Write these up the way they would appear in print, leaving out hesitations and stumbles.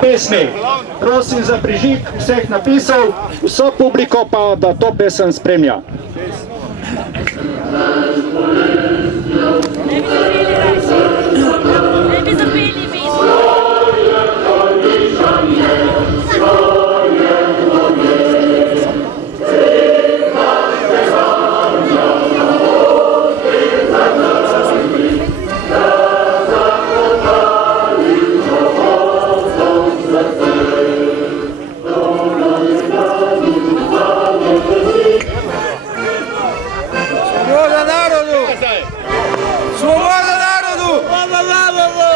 pesmi. Prosim za prižig vseh napisov, vso publiko pa, da to pesem spremlja. Ne bi zapeli mi. Sloboda narodu! Sloboda narodu! Sloboda narodu!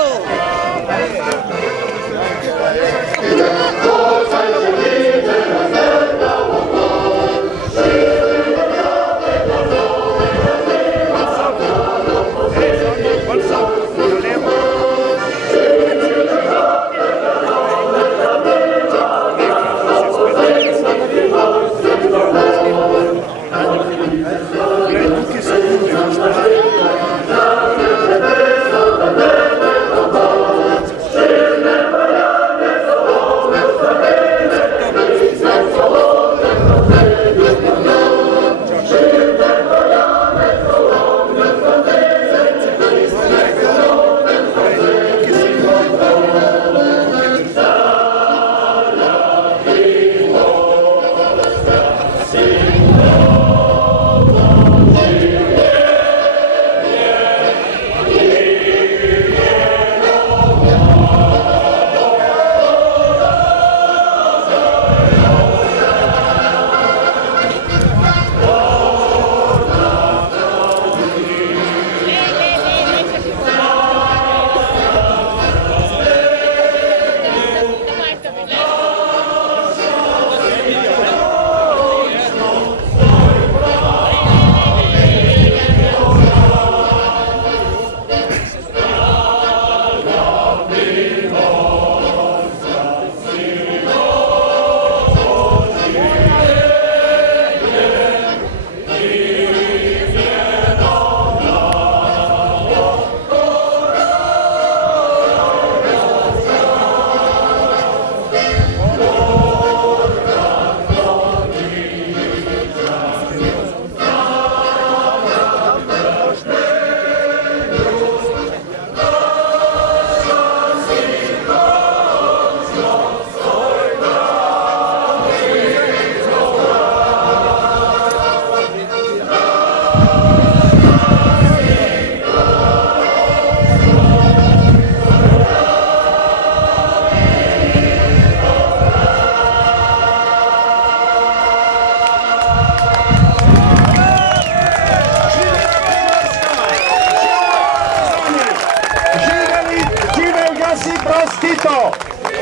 Tito,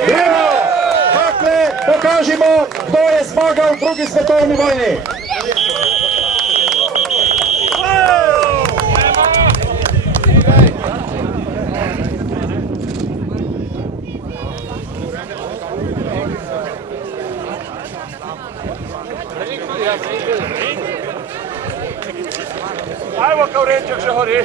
gremo, bakle, pokažimo, kdo je zmagal v drugi svetovni vojni. Ajmo, Kavrenček še hodi.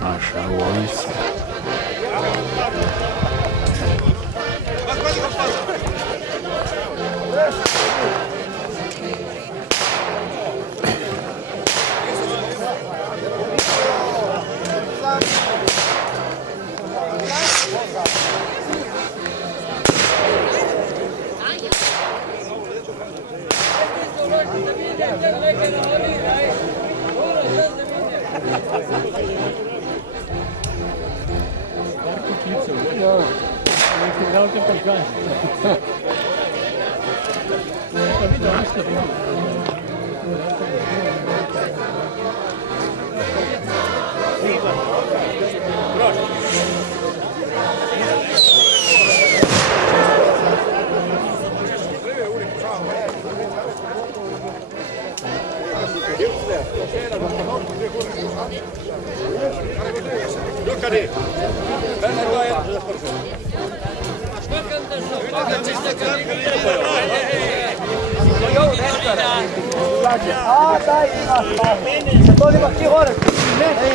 Naša vojska.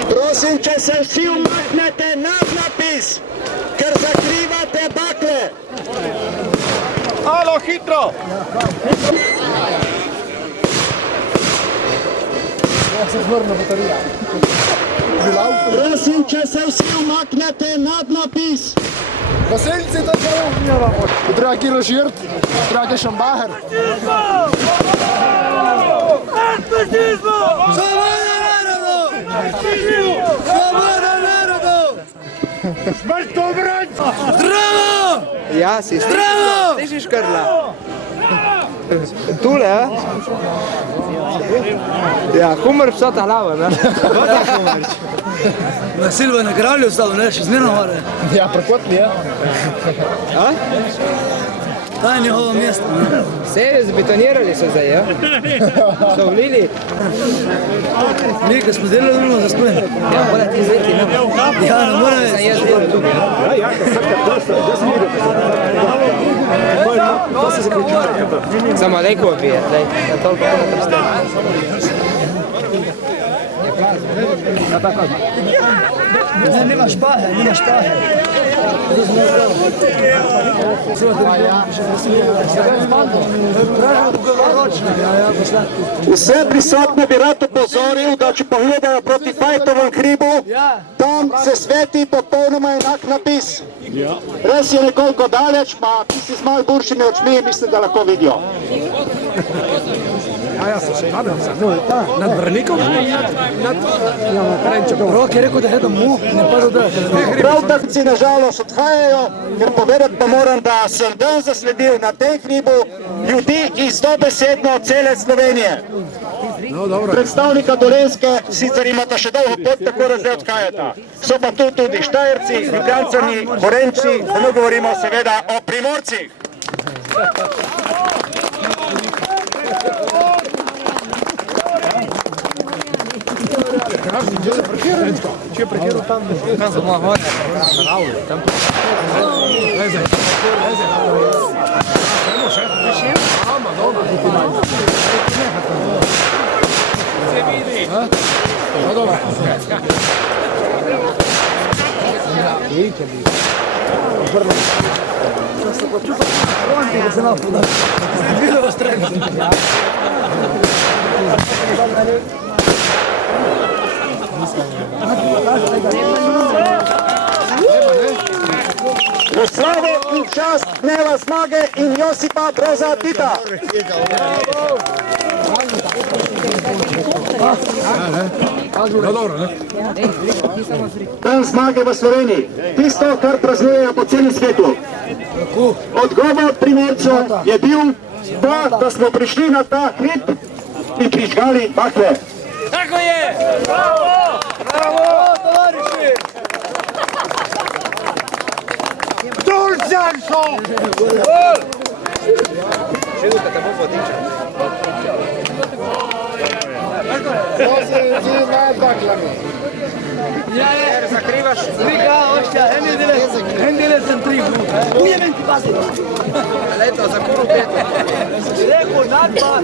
Prosim, če se vsi umaknete nad napis, ker zakrivate bakle. Alo, hitro! Prosim, če se vsi umaknete nad napis. Gasilci, to je umljava. Dragi Rožirt, dragi Šambaher. Sloboda narodu! Sloboda narodu! Smrt obrać! Zdravo! Ja, si Zdravo! slišiš, Krla? Tule, a? Ja, humor psota glava, ne? Na Silva na kralju stalo, ne, še zmerno hore. Ja, prokotni, ja. A? To je njihovo mjesto. Serio, zabetonirali so zdaj, ja? So vlili? Mi, ko smo delali drugo za spojen. Ja, mora ti zveti, ne? Ja, ne mora Sam jaz bil tukaj, ja? Samo lejko opije, daj, da toliko ne prestane. Ne, nima špahe, nima špahe. Vse prisotne bi rad upozoril, da če pogledajo proti Fajtovem hribu, tam se sveti popolnoma enak napis. Res je nekoliko daleč, pa tisti z malo buršimi očmi mislim, da lahko vidijo. Nad Branikom? Rok je rekel, da je to mu, ne pa da Pravtakci nažalost odhajajo, ker povedati pa moram, da sem dan zasledil na tem hribu ljudi iz dobesedno cele Slovenije. Predstavnika Dolenjske sicer imata še dolgo pot, tako da zdaj odhajata. So pa tu tudi Štajerci, Ljubljančani, Gorenjci, da ne govorimo seveda o Primorcih. V slavo in čast dneva zmage in Josipa Broza Tita. Dan zmage v Sloveniji. Tisto, kar praznujejo po celem svetu. Odgovor Primorcev je bil, da smo prišli na ta hrib in prižgali bakle. Tako je! Bravo! Bravo, tovariši! Tulčansko! Gol! Šiduka, te bomo vodiča. To se ti nad baklami. Ja, je! Zakrivaš. Trika, ošća, en dele sem tri. Uje men ti pazi! Leto, za kuru peto. Rekao, nadba!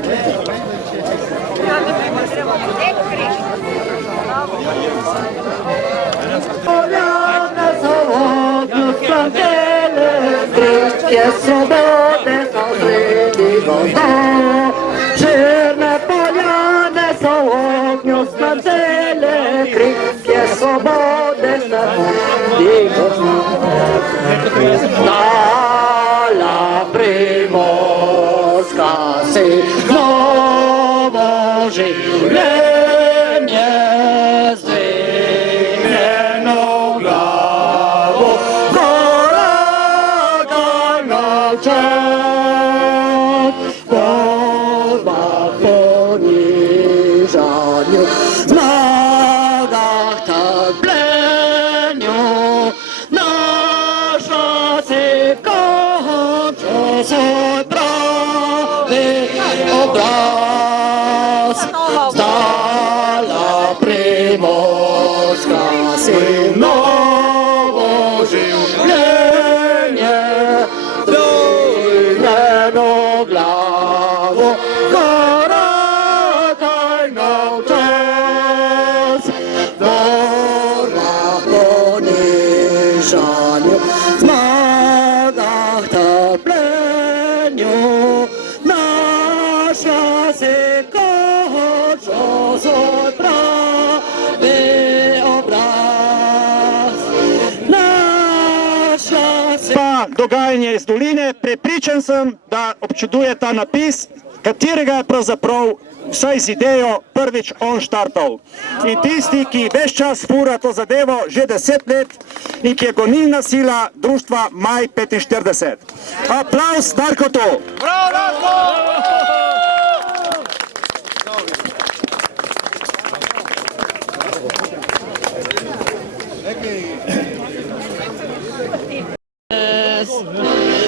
Poljane za ognju skandele, kripke slobode sa sredi gozda. Černe poljane za ognju skandele, kripke slobode sa sredi gozda. Stala primorska si novo življenje zvinjeno glavo, koraga novčan, borba ponižanju, zmagah trpljenju, naša si konča svoj pravi obraz. Stala primorska si novo življenje, zvinjeno glavo, korakaj novčas. Borba ponižanju, zmagah trpljenju, naša se konča svoj pravi obraz. Naša se... Pa dogajanje iz doline, prepričan sem, da občuduje ta napis, katerega je pravzaprav vsaj z idejo prvič on štartal. In tisti, ki ves čas fura to zadevo že 10 let in ki je gonilna sila društva Maj 45. Aplavz Darkotu! Bravo, Darko!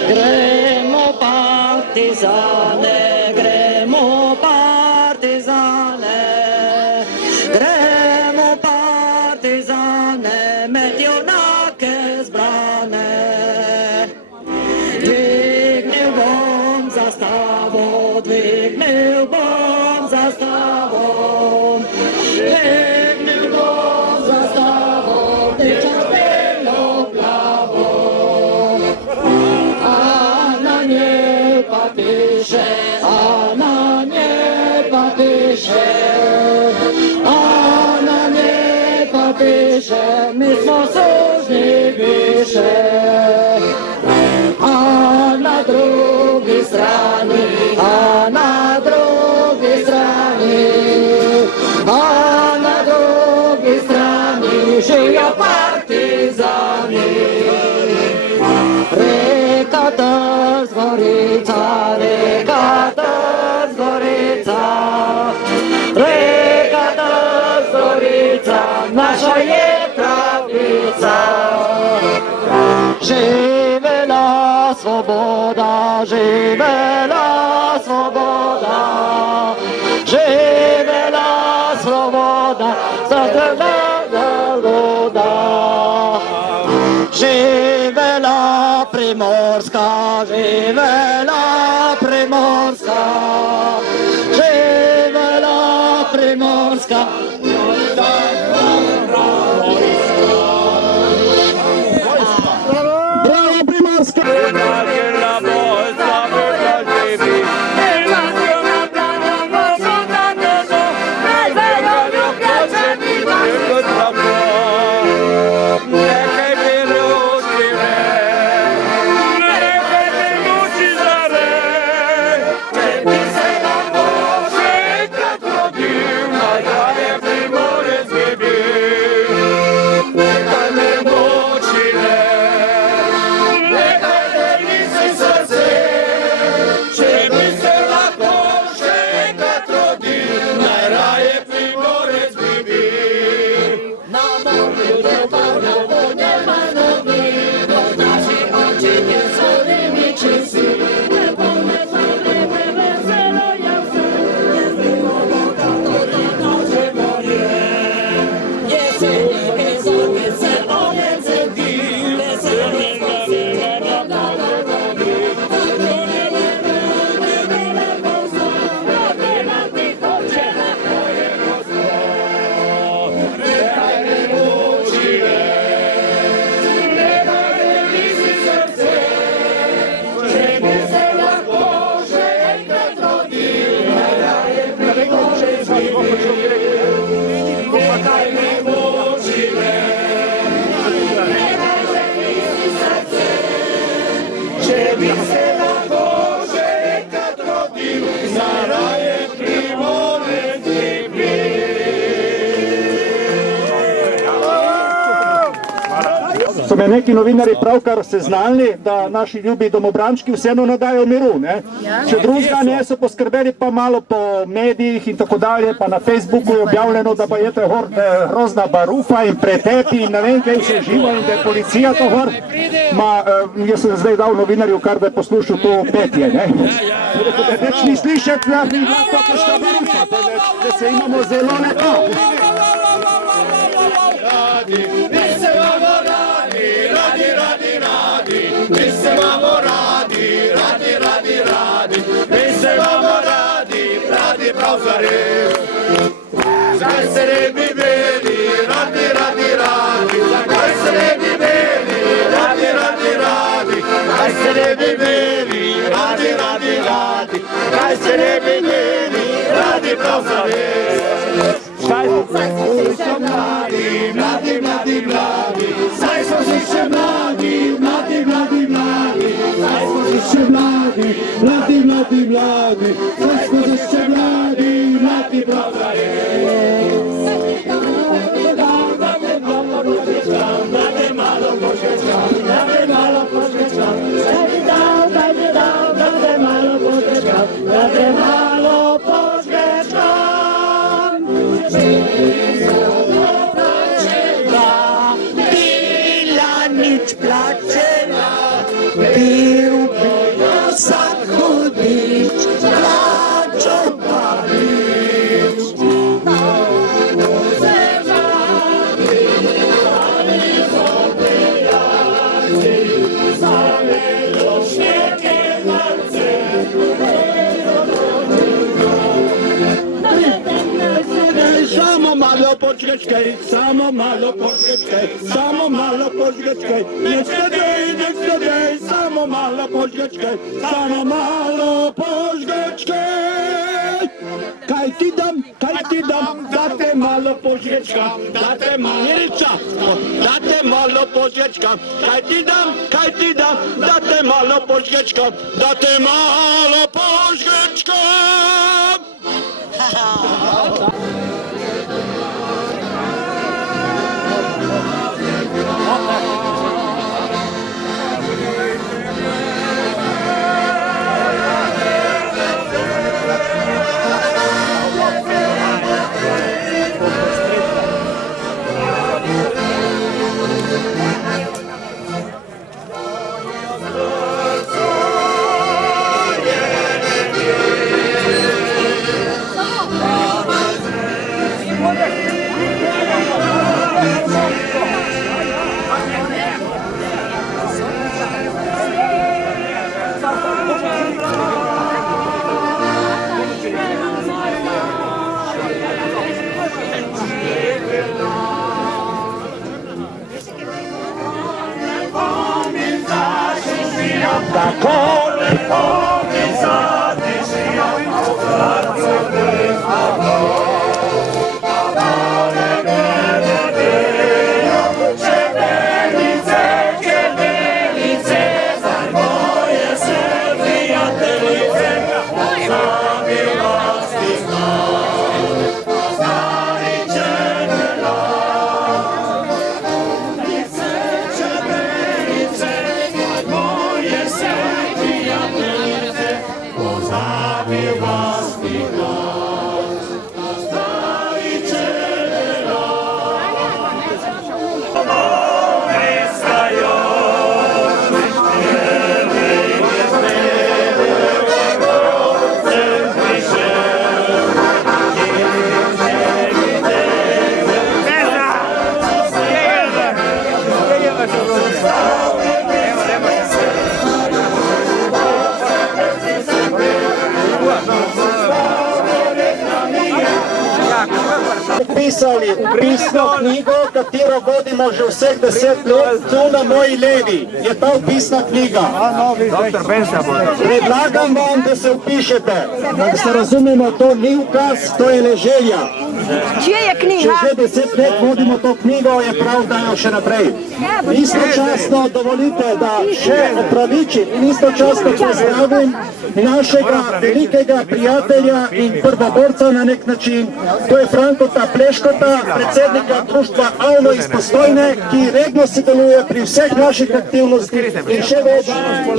Gremo partizane, gremo partizane, gremo partizane, med junake zbrane. Dvignil bom zastavo, dvignil bom zastavo, dvignil bom zastavo, teča belo plavo. Piše, a na njej pa piše, a na njej pa piše, mi smo sužnji više. A na drugi strani, a na drugi strani, a na drugi strani živijo partizani. Reka Trst Gorica, reka Trst Gorica, reka Trst Gorica, naša je pravica. Živela svoboda, živela svoboda, živela svoboda, zadrvena voda. Živela Primorska, živela Primorska, živela Primorska. Bravo Primorska! Primorec so me neki novinari pravkar seznanili, da naši ljubi domobrančki vseeno nadajo miru. Ne? Če drugega ne, so poskrbeli pa malo po medijih in tako dalje, pa na Facebooku je objavljeno, da pa je to grozna barufa in pretepi in ne vem, kaj se živa in da je policija to gor. Jaz sem zdaj dal novinarju kar, da je poslušal to petje. Ne? Več ni slišati, da bi bila to kakšna barufa, da se imamo zelo lepo. Prav zares, zakaj se ne bi imeli, radi, zakaj se ne bi imeli, radi, zakaj se ne bi imeli, radi, zakaj se ne bi imeli, radi prav zares. Saj smo si še mladi, saj smo si še mladi, saj smo si še mladi, saj smo si še mladi, prav zares. Dajte malo poškečkam, dajte malo poškečkam, dajte malo poškečkam, dajte malo poškečkam. Bila nič plačena, bil vsak hudič, plačo pa nič. Samo malo poczekaj, niech se dej, samo malo poczekaj, kaj ti dam, date malo poczekaj, date malo poczekaj, kaj ti dam, date malo poczekaj, date malo poczekaj. Pisali pisno knjigo, katero vodimo že vseh 10 let, tu na moji levi je ta pisna knjiga. Predlagam vam, da se upišete. Da se razumemo, to ni ukaz, to je želja. Čija je Če knjiga? že 10 let vodimo to knjigo, je prav, da jo še naprej. Istočasno dovolite, da še opravičim in istočasno pozdravim našega velikega prijatelja in prvoborca na nek način. To je Frankota Pleškota, predsednika društva Avno iz Postojne, ki redno sodeluje pri vseh naših aktivnostih in še več,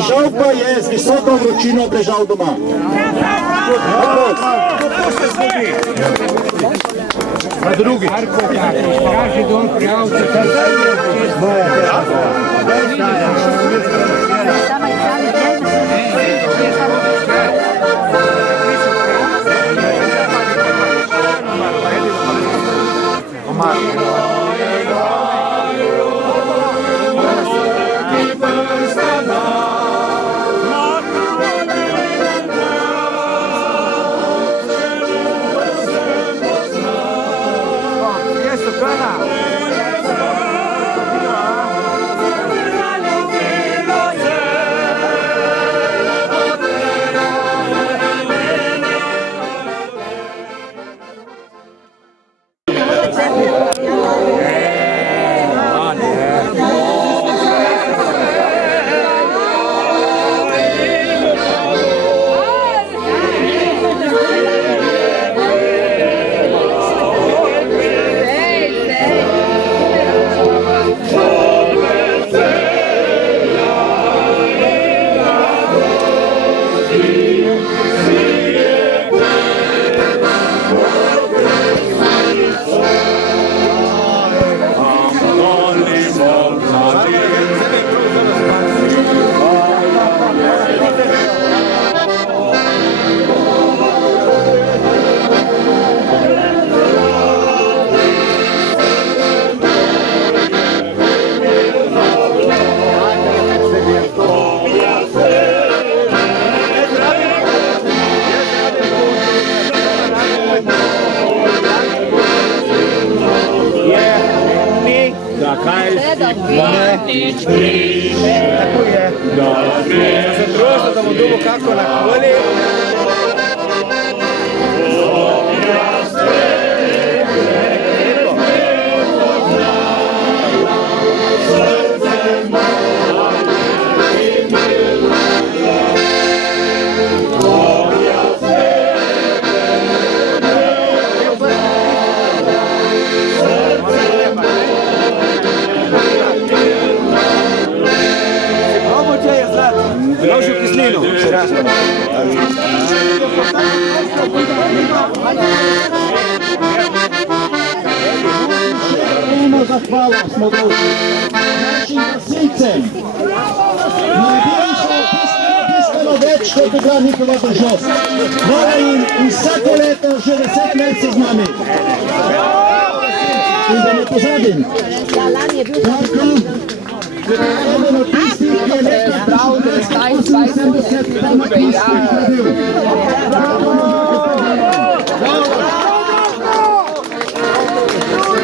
žal pa je z visoko vročino bežal doma. Na drugi. Zatrošno, da bom dobil kako na koli. Ložil kislino. Zahvala smo dolžni našim gasilcem. Naredili so bistveno več, kot je bila njihova dolžnost. Hvala jim vsako leto, že 10 let so z nami. In da ne pozabim, eden od tistih, ki je leta 1978 tam na Klisku naredil.